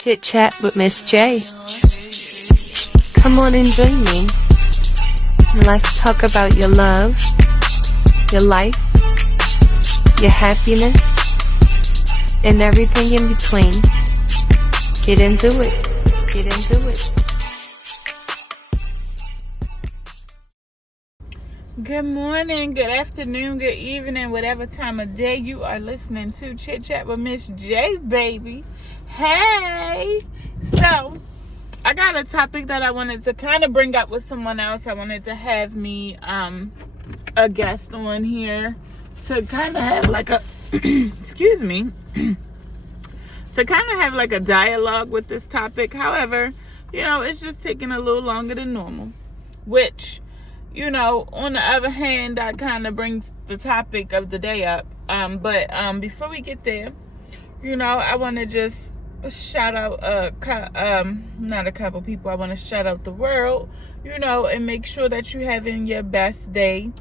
Chit Chat with Miss J. Come on and join me. Let's talk about your love, your life, your happiness, and everything in between. Get into it. Get into it. Good morning, good afternoon, good evening, whatever time of day you are listening to Chit Chat with Miss J, baby. Hey! So, I got a topic that I wanted to kind of bring up with someone else. I wanted to have me a guest on here to kind of have like a excuse me to kind of have like a dialogue with this topic. However, it's just taking a little longer than normal, which on the other hand, that kind of brings the topic of the day up. But before we get there, I want to just shout out not a couple people. I want to shout out the world, and make sure that you're having your best day.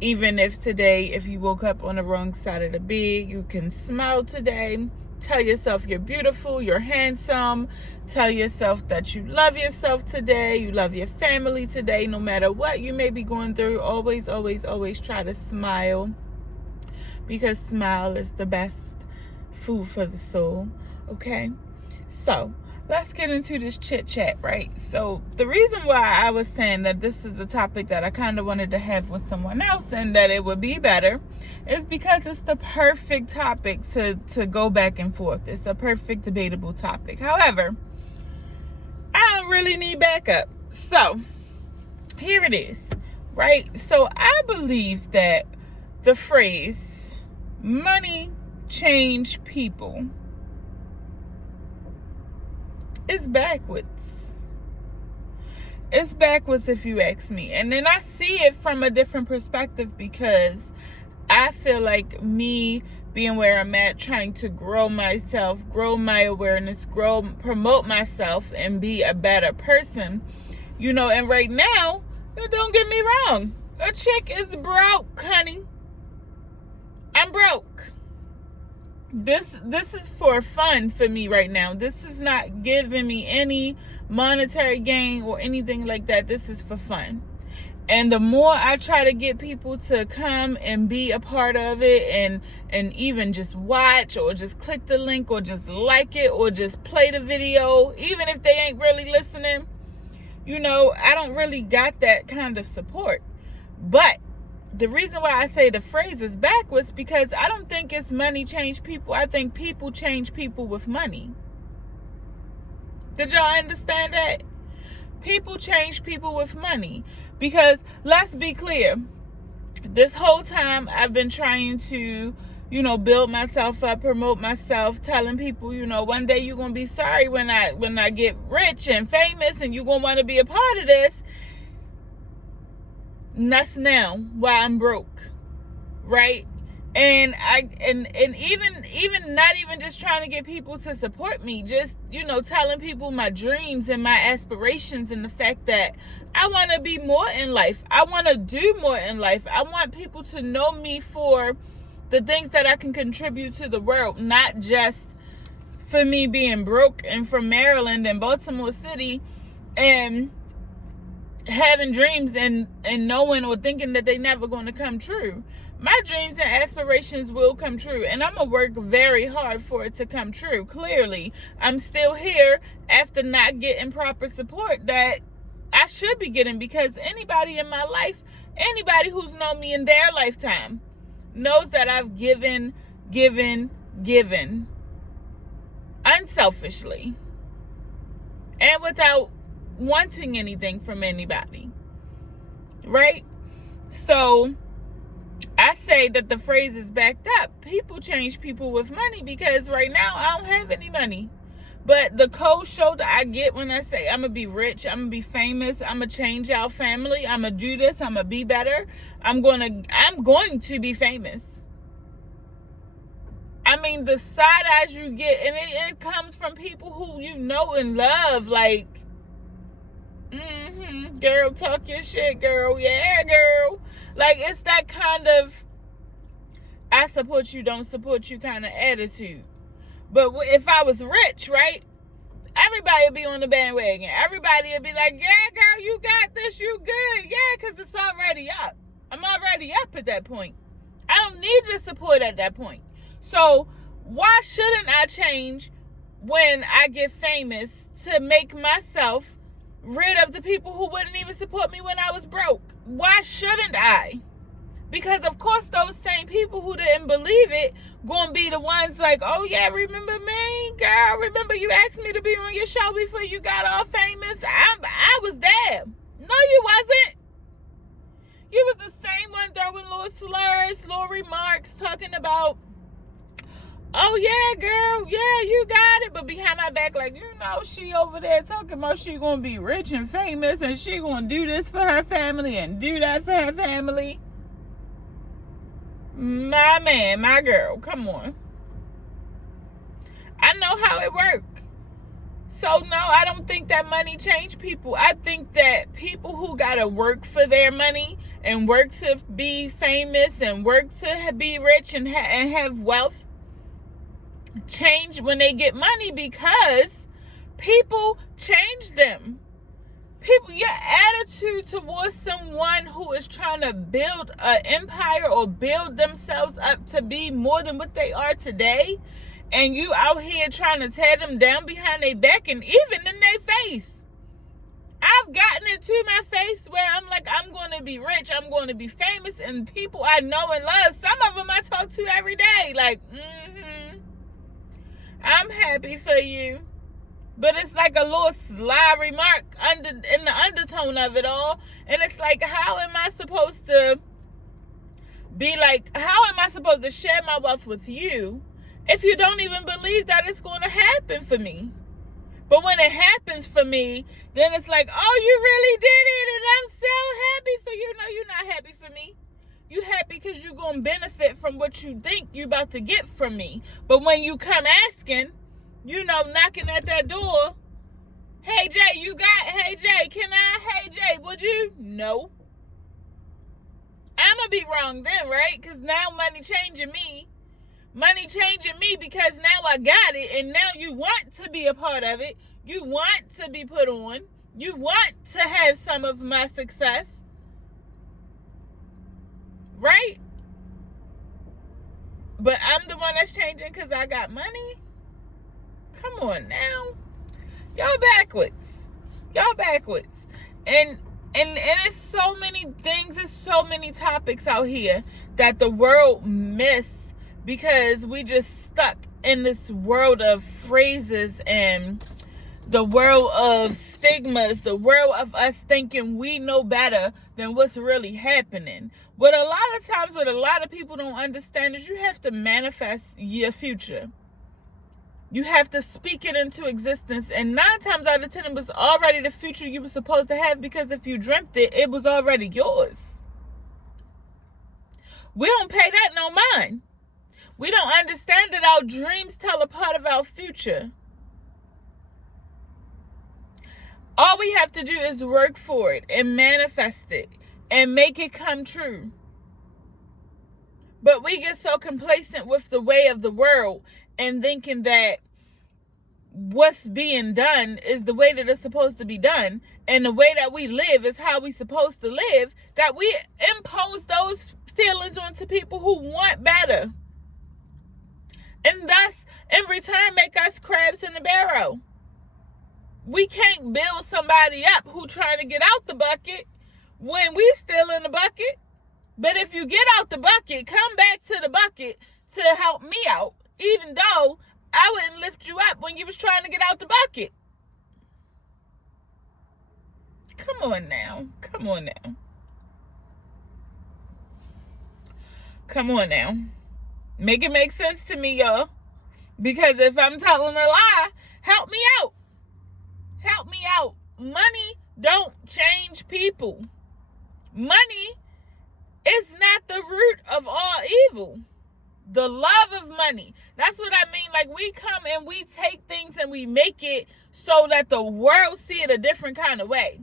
Even if today, if you woke up on the wrong side of the bed, you can smile today. Tell yourself you're beautiful, you're handsome. Tell yourself that you love yourself today. You love your family today. No matter what you may be going through, always, always, always try to smile. Because smile is the best food for the soul. Okay? So, let's get into this chit chat, right? So, the reason why I was saying that this is a topic that I kind of wanted to have with someone else and that it would be better is because it's the perfect topic to go back and forth. It's a perfect debatable topic. However, I don't really need backup. So, here it is, right? So, I believe that the phrase, money change people, is backwards. It's backwards if you ask me. And then I see it from a different perspective because I feel like me being where I'm at, trying to grow myself, grow my awareness, promote myself and be a better person, and right now, don't get me wrong, a chick is broke, honey. I'm broke. This is for fun for me right now. This is not giving me any monetary gain or anything like that. This is for fun. And the more I try to get people to come and be a part of it and even just watch or just click the link or just like it or just play the video, even if they ain't really listening, I don't really got that kind of support. But the reason why I say the phrase is backwards because I don't think it's money change people. I think people change people with money. Did y'all understand that? People change people with money. Because let's be clear, this whole time I've been trying to, build myself up, promote myself, telling people, one day you're going to be sorry when I get rich and famous and you're going to want to be a part of this. And that's now why I'm broke, right? And even not even just trying to get people to support me, just telling people my dreams and my aspirations and the fact that I want to be more in life. I want to do more in life. I want people to know me for the things that I can contribute to the world, not just for me being broke and from Maryland and Baltimore City and having dreams and knowing or thinking that they never going to come true. My dreams and aspirations will come true, and I'm going to work very hard for it to come true. Clearly, I'm still here after not getting proper support that I should be getting because anybody in my life, anybody who's known me in their lifetime knows that I've given unselfishly and without wanting anything from anybody, right? So I say that the phrase is backed up. People change people with money because right now I don't have any money. But the cold shoulder I get when I say I'm going to be rich, I'm going to be famous, I'm going to change our family, I'm going to do this, I'm going to be better, I'm going to be famous. I mean, the side eyes you get, and it comes from people who you know and love, like, girl, talk your shit, girl. Yeah, girl. Like, it's that kind of I support you, don't support you kind of attitude. But if I was rich, right, everybody will be on the bandwagon. Everybody will be like, yeah, girl, you got this, you good. Yeah, because it's already up. I'm already up at that point. I don't need your support at that point. So why shouldn't I change when I get famous to make myself rid of the people who wouldn't even support me when I was broke? Why shouldn't I? Because of course those same people who didn't believe it gonna be the ones like, oh yeah, remember me, girl? Remember you asked me to be on your show before you got all famous? I was there. No, you wasn't. You was the same one throwing little slurs, little remarks, talking about, oh yeah, girl, yeah, you got it. But behind my back, like, you know, she over there talking about she gonna be rich and famous and she gonna do this for her family and do that for her family. My man, my girl, come on. I know how it works. So no, I don't think that money changed people. I think that people who gotta work for their money and work to be famous and work to be rich and have wealth change when they get money, because people change them. People, your attitude towards someone who is trying to build an empire or build themselves up to be more than what they are today, and you out here trying to tear them down behind their back and even in their face. I've gotten it to my face where I'm like, I'm going to be rich, I'm going to be famous, and people I know and love, some of them I talk to every day, like, I'm happy for you. But it's like a little sly remark in the undertone of it all. And it's like, how am I supposed to be like, how am I supposed to share my wealth with you if you don't even believe that it's going to happen for me? But when it happens for me, then it's like, oh, you really did it, and I'm so happy for you. No, you're not happy for me. You happy because you're going to benefit from what you think you're about to get from me. But when you come asking, you know, knocking at that door, hey, Jay, you got, hey, Jay, can I, hey, Jay, would you? No. I'm going to be wrong then, right? Because now money changing me. Money changing me because now I got it, and now you want to be a part of it. You want to be put on. You want to have some of my success. Right? But I'm the one that's changing because I got money? Come on now. Y'all backwards. Y'all backwards. And it's so many things, there's so many topics out here that the world miss because we just stuck in this world of phrases and the world of stigmas, the world of us thinking we know better than what's really happening. What a lot of times, what a lot of people don't understand is you have to manifest your future. You have to speak it into existence. And 9 times out of 10, it was already the future you were supposed to have, because if you dreamt it, it was already yours. We don't pay that no mind. We don't understand that our dreams tell a part of our future. All we have to do is work for it and manifest it and make it come true. But we get so complacent with the way of the world and thinking that what's being done is the way that it's supposed to be done, and the way that we live is how we're supposed to live, that we impose those feelings onto people who want better. And thus, in return, make us crabs in the barrel. We can't build somebody up who trying to get out the bucket when we still in the bucket. But if you get out the bucket, come back to the bucket to help me out, even though I wouldn't lift you up when you was trying to get out the bucket. Come on now. Come on now. Come on now. Make it make sense to me, y'all. Because if I'm telling a lie, help me out. Help me out. Money don't change people. Money is not the root of all evil. The love of money. That's what I mean. Like, we come and we take things and we make it so that the world see it a different kind of way.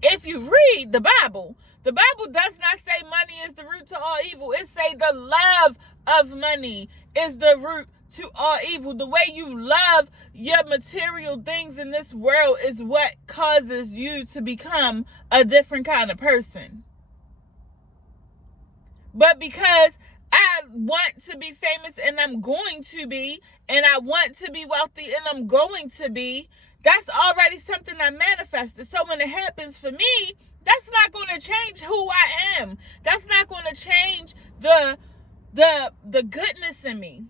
If you read the Bible does not say money is the root to all evil. It say the love of money is the root to all evil. The way you love your material things in this world is what causes you to become a different kind of person. But because I want to be famous and I'm going to be, and I want to be wealthy and I'm going to be, that's already something I manifested. So when it happens for me, that's not going to change who I am. That's not going to change the goodness in me.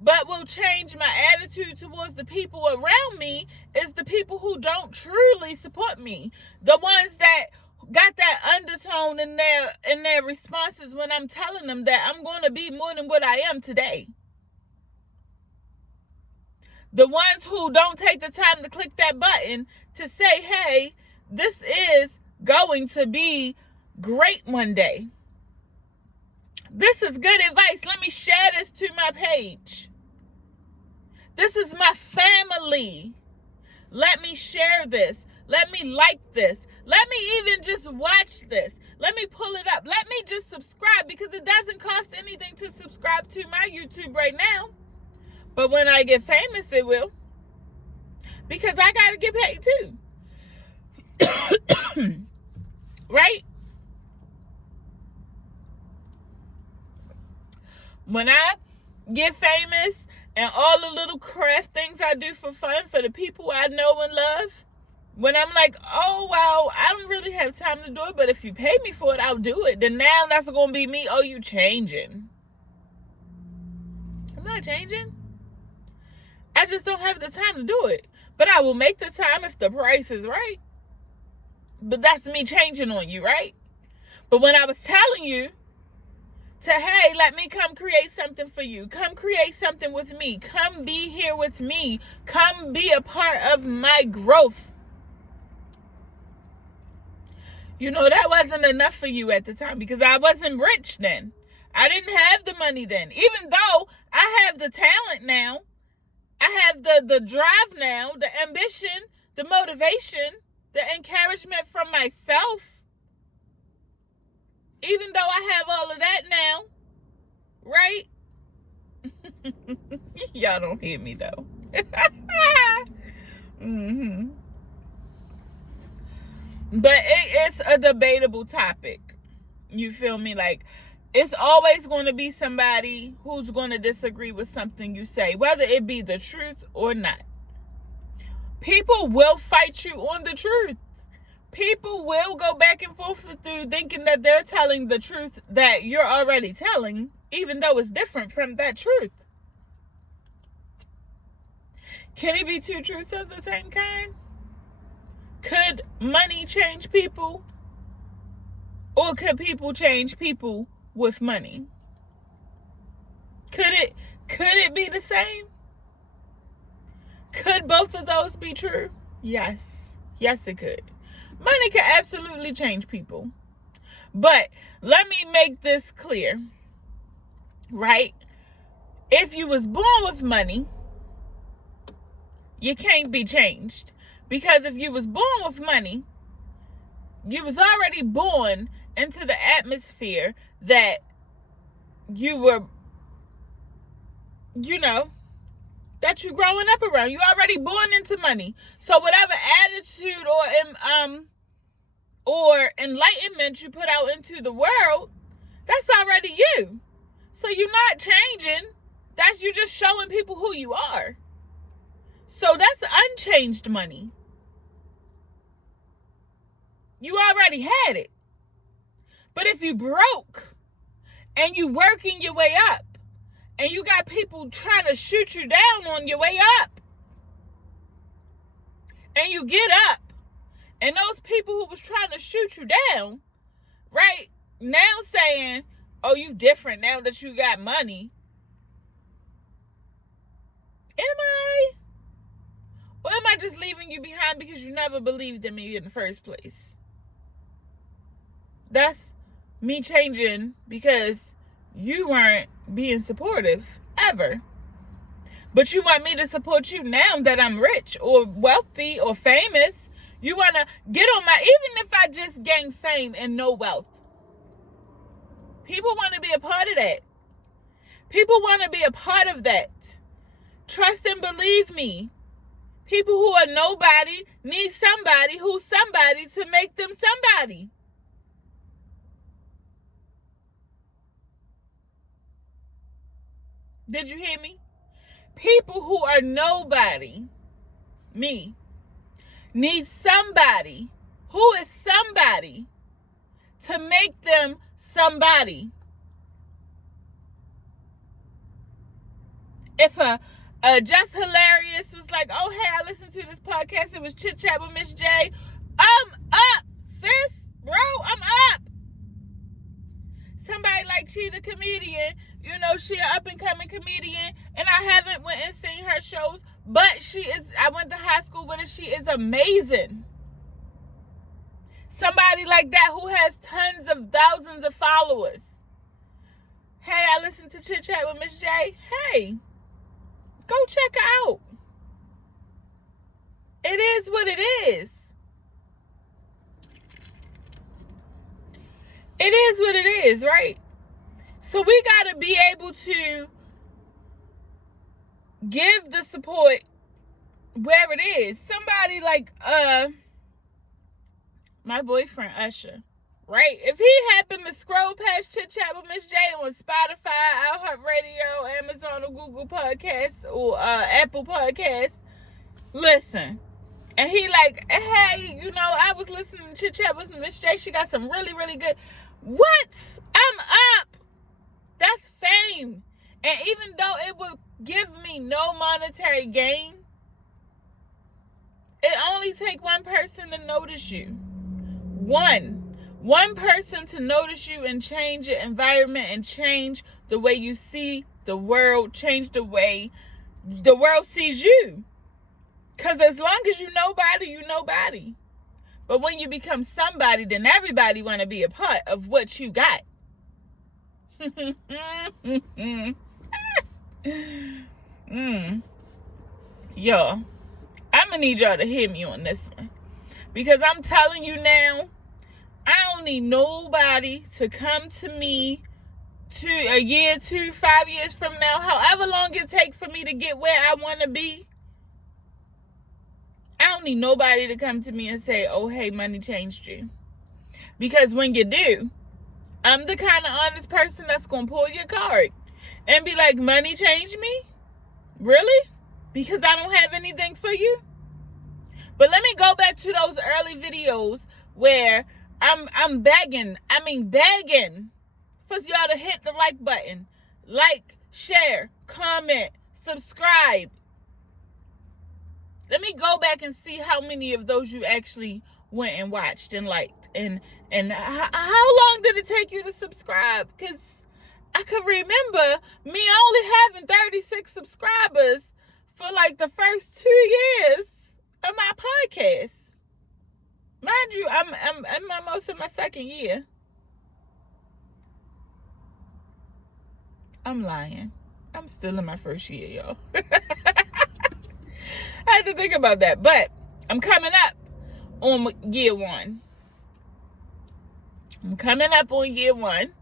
But will change my attitude towards the people around me is the people who don't truly support me. The ones that got that undertone in their responses when I'm telling them that I'm going to be more than what I am today. The ones who don't take the time to click that button to say, hey, this is going to be great one day. This is good advice. Let me share this to my page. This is my family. Let me share this. Let me like this. Let me even just watch this. Let me pull it up. Let me just subscribe, because it doesn't cost anything to subscribe to my YouTube right now. But when I get famous, it will. Because I got to get paid too. Right? When I get famous and all the little craft things I do for fun for the people I know and love, when I'm like, oh, wow, I don't really have time to do it, but if you pay me for it, I'll do it. Then now that's going to be me. Oh, you changing. I'm not changing. I just don't have the time to do it. But I will make the time if the price is right. But that's me changing on you, right? But when I was telling you to, hey, let me come create something for you. Come create something with me. Come be here with me. Come be a part of my growth. You know, that wasn't enough for you at the time because I wasn't rich then. I didn't have the money then. Even though I have the talent now, I have the drive now, the ambition, the motivation, the encouragement from myself. Even though I have all of that now, right? Y'all don't hear me though. But it's a debatable topic. You feel me? Like, it's always going to be somebody who's going to disagree with something you say, whether it be the truth or not. People will fight you on the truth. People will go back and forth with you thinking that they're telling the truth that you're already telling, even though it's different from that truth. Can it be two truths of the same kind? Could money change people? Or could people change people with money? Could it be the same? Could both of those be true? Yes. Yes, it could. Money can absolutely change people. But let me make this clear. Right? If you was born with money, you can't be changed. Because if you was born with money, you was already born into the atmosphere that you were, that you growing up around. You already born into money. So whatever attitude or enlightenment you put out into the world, that's already you. So you're not changing. That's you just showing people who you are. So that's unchanged money. You already had it. But if you broke and you working your way up and you got people trying to shoot you down on your way up and you get up and those people who was trying to shoot you down, right, now saying, oh, you different now that you got money. Am I? Or am I just leaving you behind because you never believed in me in the first place? That's me changing because you weren't being supportive ever. But you want me to support you now that I'm rich or wealthy or famous. You want to get on my, even if I just gain fame and no wealth. People want to be a part of that. People want to be a part of that. Trust and believe me. People who are nobody need somebody who's somebody to make them somebody. Did you hear me? People who are nobody, me, need somebody who is somebody to make them somebody. If a Just Hilarious was like, oh, hey, I listened to this podcast, it was Chit Chat with Miss J. I'm up, sis, bro, I'm up. Somebody like Chi the comedian, you know, she an up-and-coming comedian, and I haven't went and seen her shows, but I went to high school with her, she is amazing. Somebody like that who has tons of thousands of followers. Hey, I listened to Chit Chat with Miss J. Hey, go check her out. It is what it is. It is what it is, right? So we got to be able to give the support where it is. Somebody like my boyfriend Usher, right? If he happened to scroll past Chit Chat with Miss J on Spotify, iHeartRadio, Amazon or Google Podcasts or Apple Podcasts, listen. And he like, hey, you know, I was listening to Chit Chat with Miss J. She got some really, really good. What? I'm up. That's fame. And even though it would give me no monetary gain, it only take one person to notice you. One person to notice you and change your environment and change the way you see the world, change the way the world sees you. Because as long as you nobody, you nobody. But when you become somebody, then everybody want to be a part of what you got. Y'all, I'm going to need y'all to hear me on this one. Because I'm telling you now, I don't need nobody to come to me a year, 2, 5 years from now, however long it takes for me to get where I want to be. I don't need nobody to come to me and say, oh, hey, money changed you. Because when you do, I'm the kind of honest person that's going to pull your card and be like, money changed me? Really? Because I don't have anything for you? But let me go back to those early videos where I'm begging for y'all to hit the like button. Like, share, comment, subscribe. Let me go back and see how many of those you actually went and watched and liked. And how long did it take you to subscribe? Because I could remember me only having 36 subscribers for like the first 2 years of my podcast. Mind you, I'm almost in my second year. I'm lying. I'm still in my first year, y'all. I had to think about that. But I'm coming up on year 1. I'm coming up on year 1.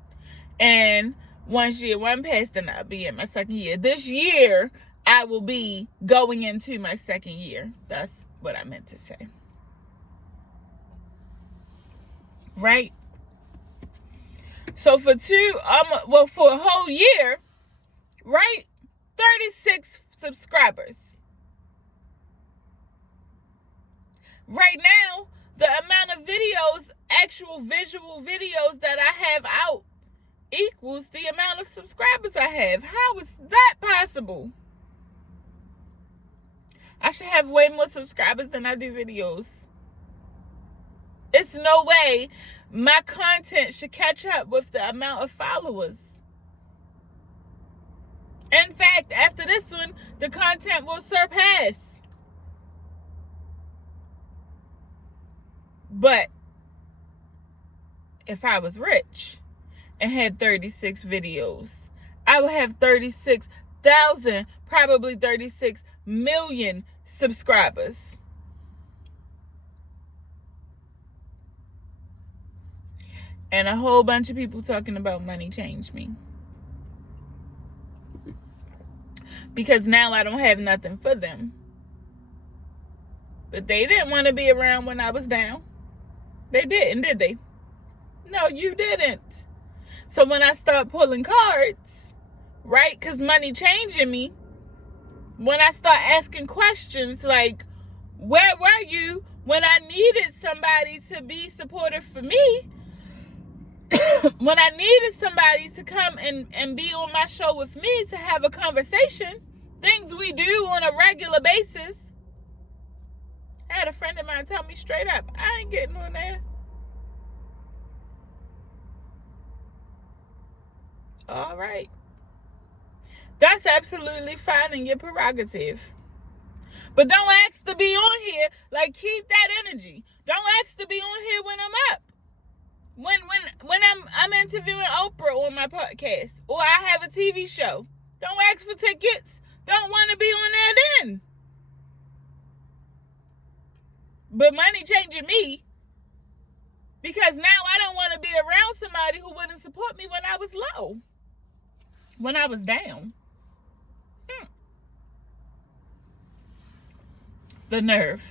And once year 1 passed, then I'll be in my second year. This year, I will be going into my second year. That's what I meant to say. Right? So for a whole year, right? 36 subscribers. Right now, the amount of videos, actual visual videos that I have out equals the amount of subscribers I have. How is that possible? I should have way more subscribers than I do videos. It's no way my content should catch up with the amount of followers. In fact, after this one, the content will surpass. But if I was rich and had 36 videos, I would have 36,000, probably 36 million subscribers. And a whole bunch of people talking about money changed me. because now I don't have nothing for them. But they didn't want to be around when I was down. They didn't, did they? No, you didn't. So when I start pulling cards, right, because money changing me, when I start asking questions like, where were you when I needed somebody to be supportive for me? When I needed somebody to come and be on my show with me to have a conversation, things we do on a regular basis. I had a friend of mine tell me straight up, I ain't getting on there. All right. That's absolutely fine in your prerogative. But don't ask to be on here. Like, keep that energy. Don't ask to be on here when I'm up. When I'm interviewing Oprah on my podcast, or I have a TV show. Don't ask for tickets. Don't want to be on there then. But money changing me, because now I don't want to be around somebody who wouldn't support me when I was low, when I was down. The nerve.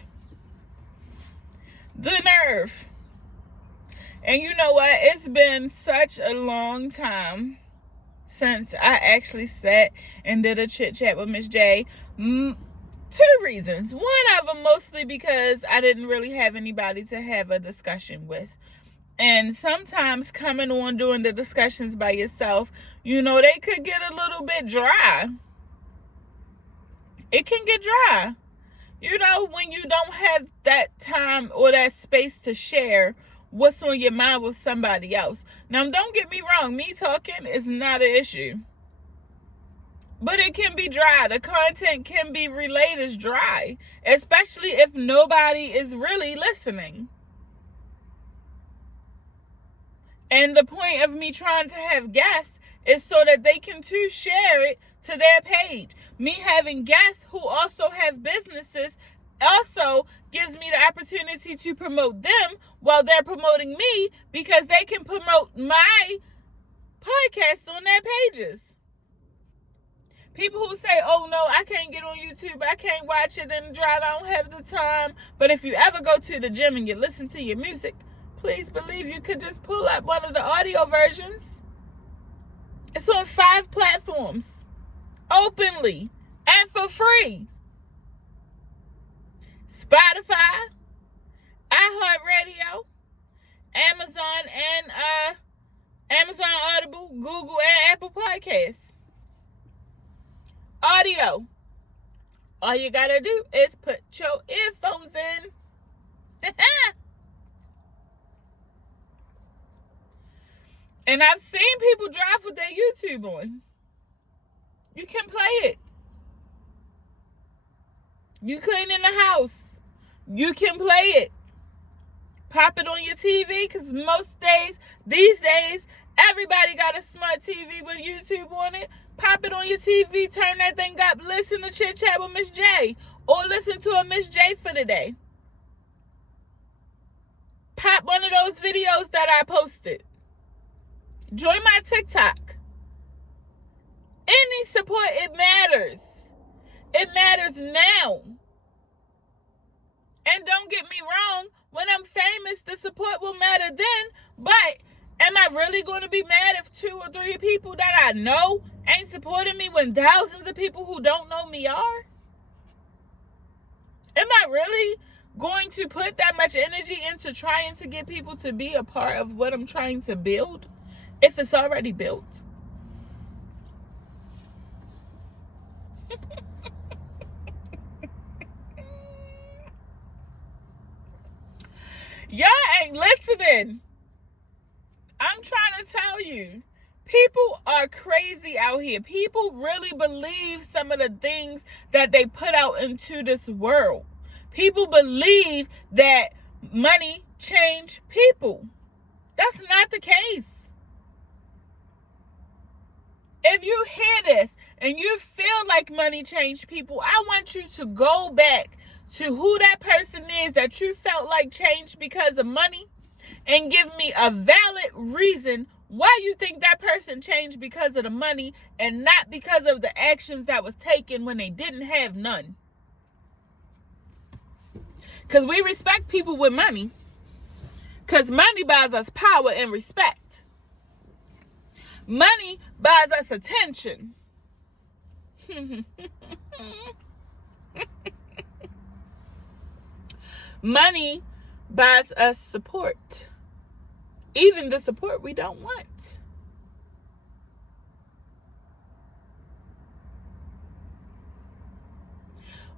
The nerve. And you know what? It's been such a long time since I actually sat and did a chit chat with Miss J. 2 reasons. One of them mostly because I didn't really have anybody to have a discussion with. And sometimes coming on doing the discussions by yourself, you know, they could get a little bit dry. It can get dry. You know, when you don't have that time or that space to share what's on your mind with somebody else. Now, don't get me wrong. Me talking is not an issue. But it can be dry. The content can be relayed as dry. Especially if nobody is really listening. And the point of me trying to have guests is so that they can too share it to their page. Me having guests who also have businesses also gives me the opportunity to promote them while they're promoting me, because they can promote my podcast on their pages. People who say, oh no, I can't get on YouTube, I can't watch it in the drive, I don't have the time. But if you ever go to the gym and you listen to your music, please believe you could just pull up one of the audio versions. It's on 5 platforms, openly and for free. Spotify, iHeartRadio, Amazon and Amazon Audible, Google, and Apple Podcasts. Audio. All you gotta do is put your earphones in. And I've seen people drive with their YouTube on. You can play it. You cleaning the house. You can play it. Pop it on your TV, because these days, everybody got a smart TV with YouTube on it. Pop it on your TV, turn that thing up, listen to Chit Chat with Miss J, or listen to a Miss J for the day. Pop one of those videos that I posted. Join my TikTok. Any support, it matters. It matters now. And don't get me wrong, when I'm famous, the support will matter then. But am I really going to be mad if 2 or 3 people that I know ain't supporting me when thousands of people who don't know me are? Am I really going to put that much energy into trying to get people to be a part of what I'm trying to build if it's already built? Y'all ain't listening. I'm trying to tell you, people are crazy out here. People really believe some of the things that they put out into this world. People believe that money change people. That's not the case. If you hear this and you feel like money changed people, I want you to go back to who that person is that you felt like changed because of money and give me a valid reason why you think that person changed because of the money and not because of the actions that was taken when they didn't have none? Because we respect people with money. Because money buys us power and respect. Money buys us attention. Money buys us support. Even the support we don't want.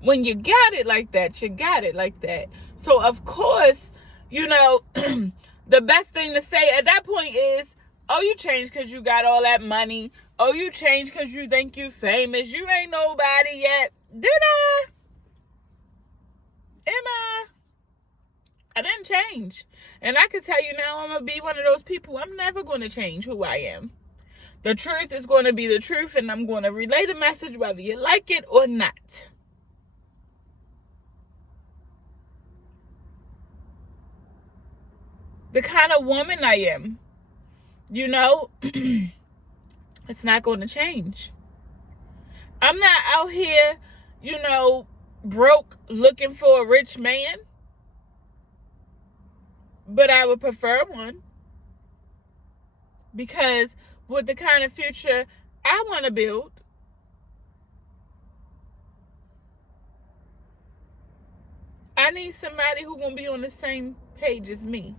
When you got it like that, you got it like that. So, of course, you know, the best thing to say at that point is, oh, you changed because you got all that money. Oh, you changed because you think you famous. You ain't nobody yet. Did I? Am I? I didn't change. And I can tell you now, I'm going to be one of those people. I'm never going to change who I am. The truth is going to be the truth, and I'm going to relay the message whether you like it or not. The kind of woman I am, you know, it's not going to change. I'm not out here, you know, broke looking for a rich man. But I would prefer one. Because with the kind of future I want to build, I need somebody who's going to be on the same page as me.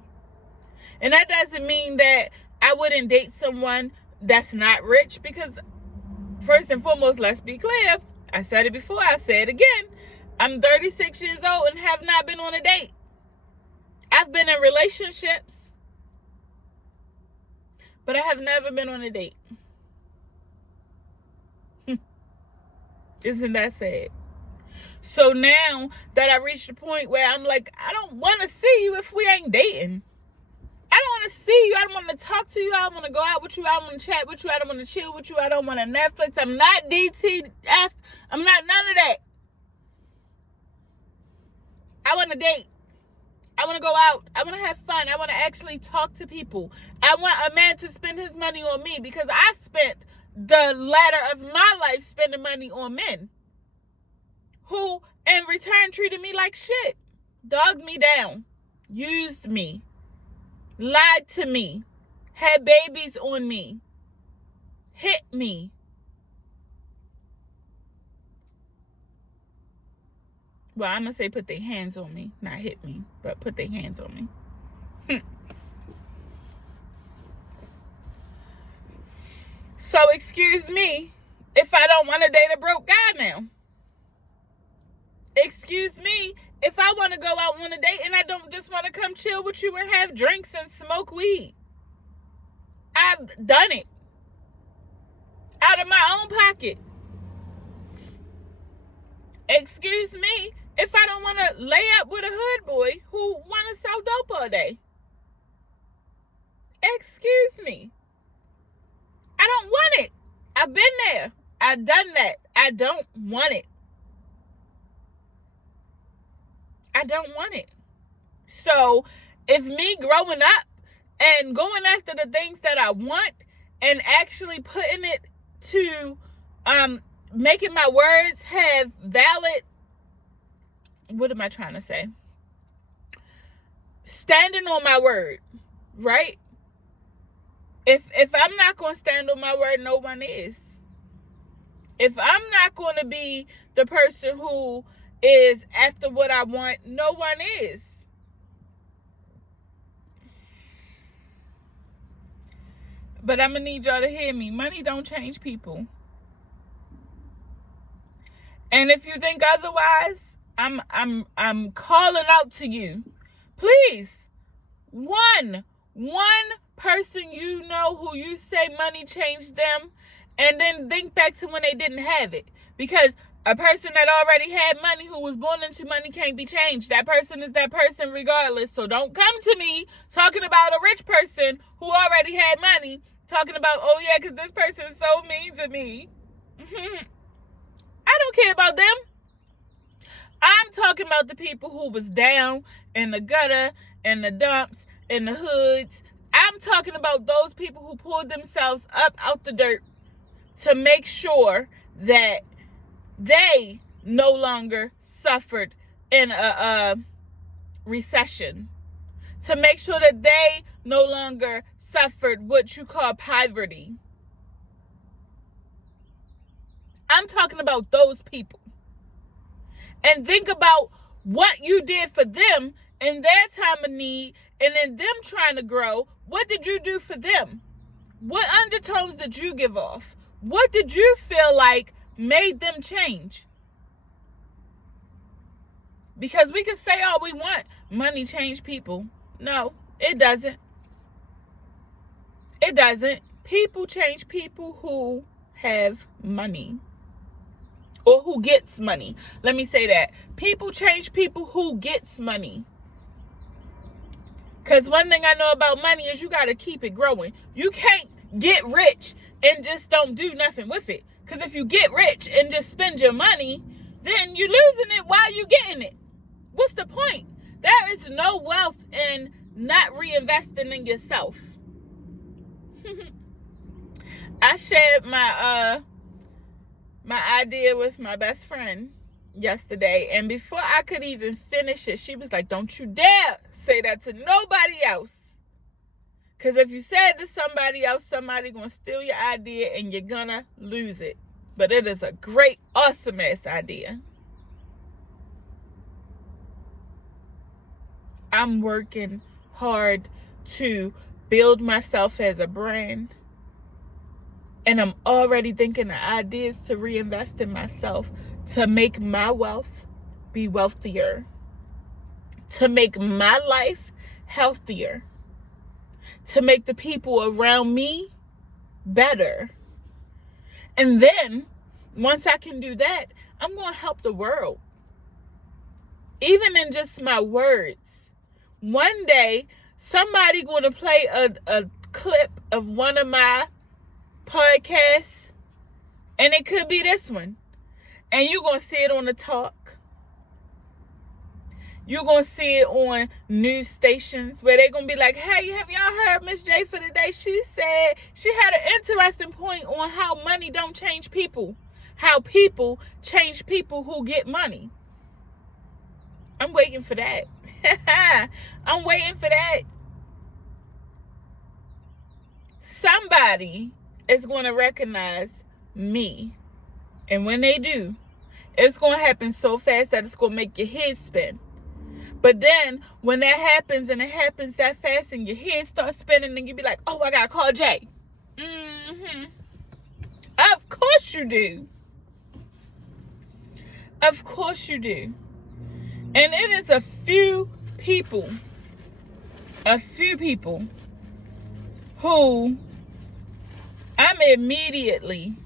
And that doesn't mean that I wouldn't date someone that's not rich, because first and foremost, let's be clear. I said it before, I say it again. I'm 36 years old and have not been on a date. I've been in relationships, but I have never been on a date. Isn't that sad? So now that I reached the point where I'm like, I don't want to see you if we ain't dating. I don't want to see you. I don't want to talk to you. I don't want to go out with you. I don't want to chat with you. I don't want to chill with you. I don't want to Netflix. I'm not DTF. I'm not none of that. I want to date. I want to go out. I want to have fun. I want to actually talk to people. I want a man to spend his money on me, because I spent the latter of my life spending money on men who in return treated me like shit, dogged me down, used me, lied to me, had babies on me, hit me. Well, I'm going to say put their hands on me, not hit me, but put their hands on me. So excuse me if I don't want to date a broke guy now. Excuse me if I want to go out on a date and I don't just want to come chill with you and have drinks and smoke weed. I've done it. Out of my own pocket. Excuse me if I don't want to lay up with a hood boy who want to sell dope all day. Excuse me. I don't want it. I've been there. I've done that. I don't want it. I don't want it. So if me growing up and going after the things that I want and actually putting it to making my words have valid, what am I trying to say? Standing on my word, right? If I'm not going to stand on my word, no one is. If I'm not going to be the person who is after what I want, no one is. But I'm going to need y'all to hear me. Money don't change people. And if you think otherwise, I'm calling out to you. Please, one person you know who you say money changed them, and then think back to when they didn't have it. Because a person that already had money, who was born into money, can't be changed. That person is that person regardless. So don't come to me talking about a rich person who already had money, talking about, oh yeah, because this person is so mean to me. I don't care about them. I'm talking about the people who was down in the gutter, in the dumps, in the hoods. I'm I'm talking about those people who pulled themselves up out the dirt to make sure that they no longer suffered in a recession, to make sure that they no longer suffered what you call poverty. I'm talking about those people. And think about what you did for them in their time of need and in them trying to grow. What did you do for them? What undertones did you give off? What did you feel like made them change? Because we can say all we want, money change people. No, it doesn't. It doesn't. People change people who have money. Or who gets money. Let me say that. People change people who gets money. Because one thing I know about money is you got to keep it growing. You can't get rich and just don't do nothing with it. Because if you get rich and just spend your money, then you're losing it while you're getting it. What's the point? There is no wealth in not reinvesting in yourself. I shared my idea with my best friend yesterday, and before I could even finish it, she was like, don't you dare say that to nobody else, because if you say it to somebody else, somebody gonna steal your idea and you're gonna lose it. But it is a great, awesome ass idea. I'm working hard to build myself as a brand. And I'm already thinking of ideas to reinvest in myself, to make my wealth be wealthier, to make my life healthier, to make the people around me better. And then, once I can do that, I'm going to help the world. Even in just my words. One day, somebody going to play a clip of one of my podcasts, and it could be this one, and you're gonna see it on the talk. You're gonna see it on news stations where they're gonna be like, hey, have y'all heard Miss J for today? She said she had an interesting point on how money don't change people, how people change people who get money. I'm waiting for that. I'm waiting for that. Somebody is going to recognize me. And when they do, it's going to happen so fast that it's going to make your head spin. But then when that happens, and it happens that fast and your head starts spinning, and you be like, oh, I got to call Jay. Of course you do. Of course you do. And it is a few people who I immediately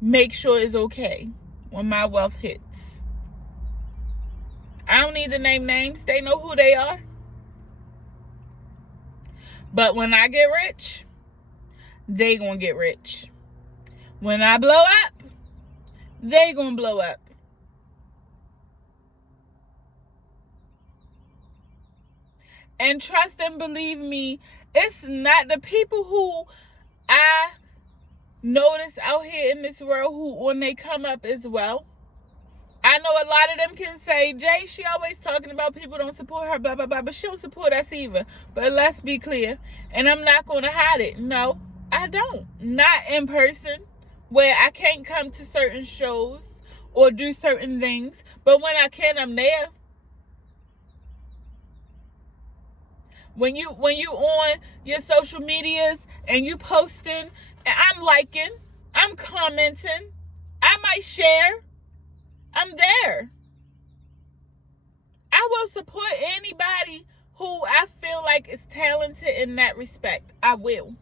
make sure it's okay when my wealth hits. I don't need to name names. They know who they are. But when I get rich, they gonna get rich. When I blow up, they gonna blow up. And trust and believe me, it's not the people who I notice out here in this world who, when they come up as well, I know a lot of them can say, Jay, she always talking about people don't support her, blah, blah, blah, but she don't support us either. But let's be clear, and I'm not going to hide it. No, I don't. Not in person, where I can't come to certain shows or do certain things. But when I can, I'm there. When you on your social medias and you posting, and I'm liking, I'm commenting, I might share, I'm there. I will support anybody who I feel like is talented in that respect. I will.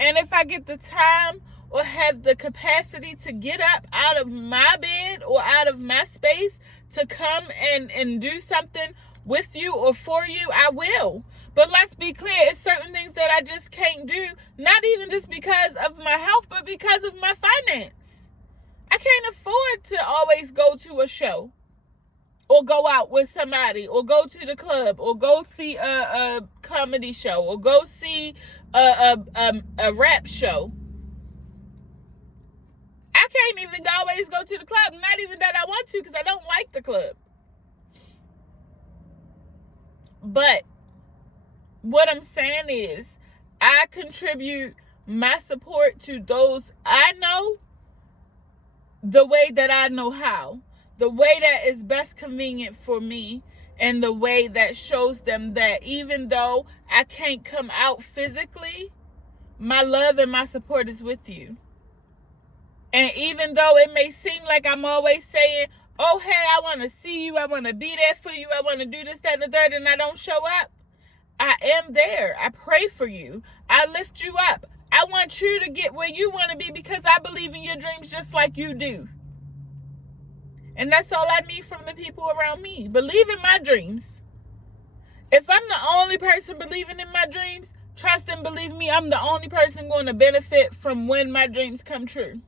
And if I get the time or have the capacity to get up out of my bed or out of my space to come and do something with you or for you, I will. But let's be clear, it's certain things that I just can't do, not even just because of my health, but because of my finance. I can't afford to always go to a show. or go out with somebody, or go to the club, or go see a comedy show, or go see a rap show. I can't even always go to the club. Not even that I want to, because I don't like the club. But what I'm saying is, I contribute my support to those I know the way that I know how. The way that is best convenient for me, and the way that shows them that even though I can't come out physically, my love and my support is with you. And even though it may seem like I'm always saying, oh, hey, I want to see you, I want to be there for you, I want to do this, that, and the third, and I don't show up, I am there. I pray for you. I lift you up. I want you to get where you want to be, because I believe in your dreams just like you do. And that's all I need from the people around me. Believe in my dreams. If I'm the only person believing in my dreams, trust and believe me, I'm the only person going to benefit from when my dreams come true.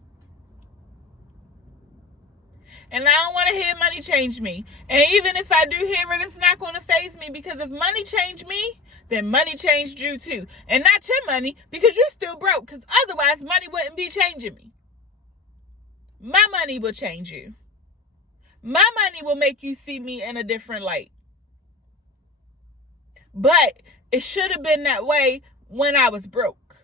And I don't want to hear money change me. And even if I do hear it, it's not going to faze me, because if money changed me, then money changed you too. And not your money, because you're still broke, because otherwise money wouldn't be changing me. My money will change you. My money will make you see me in a different light. But it should have been that way when I was broke.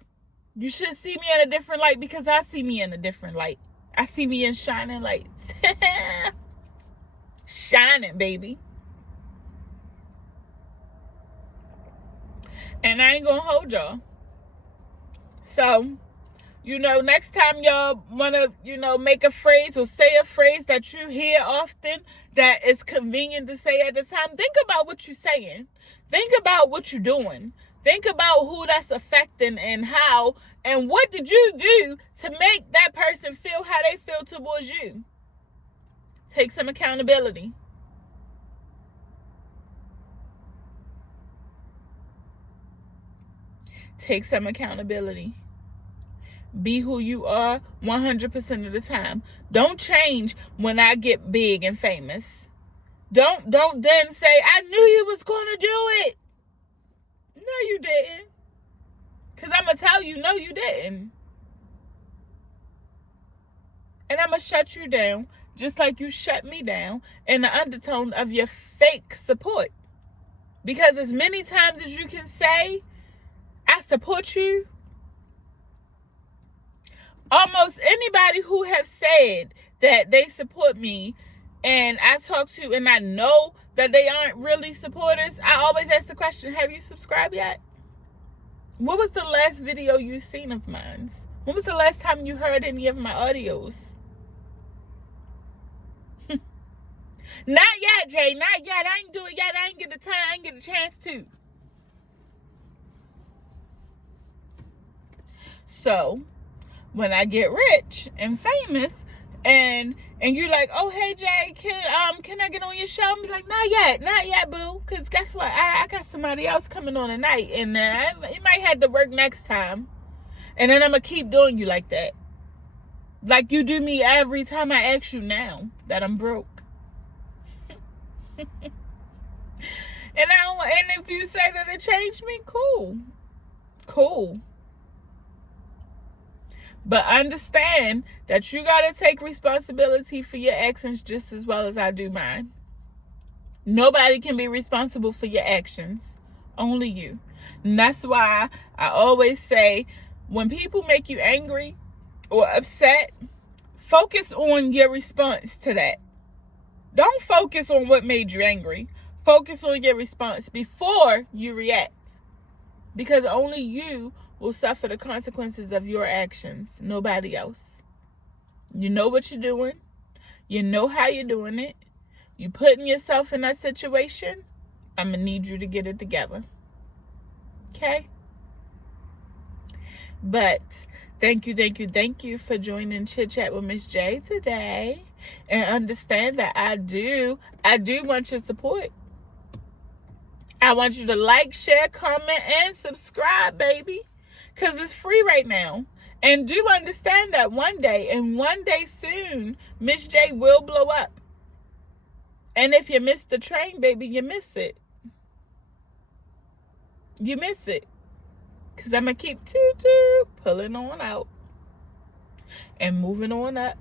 You should see me in a different light, because I see me in a different light. I see me in shining lights. Shining, baby. And I ain't gonna hold y'all. So, next time y'all wanna, make a phrase or say a phrase that you hear often that is convenient to say at the time, think about what you're saying. Think about what you're doing. Think about who that's affecting and how, and what did you do to make that person feel how they feel towards you. Take some accountability. Take some accountability. Be who you are 100% of the time. Don't change when I get big and famous. Don't then say, I knew you was going to do it. No, you didn't. Because I'm going to tell you, no, you didn't. And I'm going to shut you down, just like you shut me down, in the undertone of your fake support. Because as many times as you can say, I support you, almost anybody who have said that they support me, and I talk to, and I know that they aren't really supporters, I always ask the question, have you subscribed yet? What was the last video you seen of mine? When was the last time you heard any of my audios? Not yet, Jay. Not yet. I ain't do it yet. I ain't get the time. I ain't get a chance to. So, when I get rich and famous, and you're like, oh, hey, Jay, can I get on your show? I'm like, not yet, boo. Because guess what? I got somebody else coming on tonight, and it might have to work next time. And then I'm going to keep doing you like that. Like you do me every time I ask you now that I'm broke. And if you say that it changed me, cool. But understand that you got to take responsibility for your actions just as well as I do mine. Nobody can be responsible for your actions. Only you. And that's why I always say, when people make you angry or upset, focus on your response to that. Don't focus on what made you angry. Focus on your response before you react. Because only you will suffer the consequences of your actions. Nobody else. You know what you're doing. You know how you're doing it. You putting yourself in that situation. I'm going to need you to get it together. Okay? But thank you for joining Chit Chat with Miss J today. And understand that I do want your support. I want you to like, share, comment, and subscribe, baby. Because it's free right now. And do understand that one day soon, Miss J will blow up. And if you miss the train, baby, you miss it. You miss it. Because I'm going to keep pulling on out and moving on up.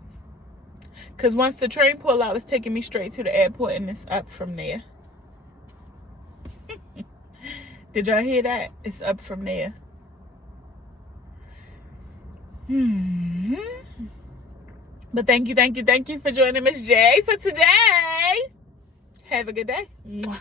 Because once the train pull out, it's taking me straight to the airport and it's up from there. Did y'all hear that? It's up from there. But thank you for joining Miss J for today. Have a good day. Mwah.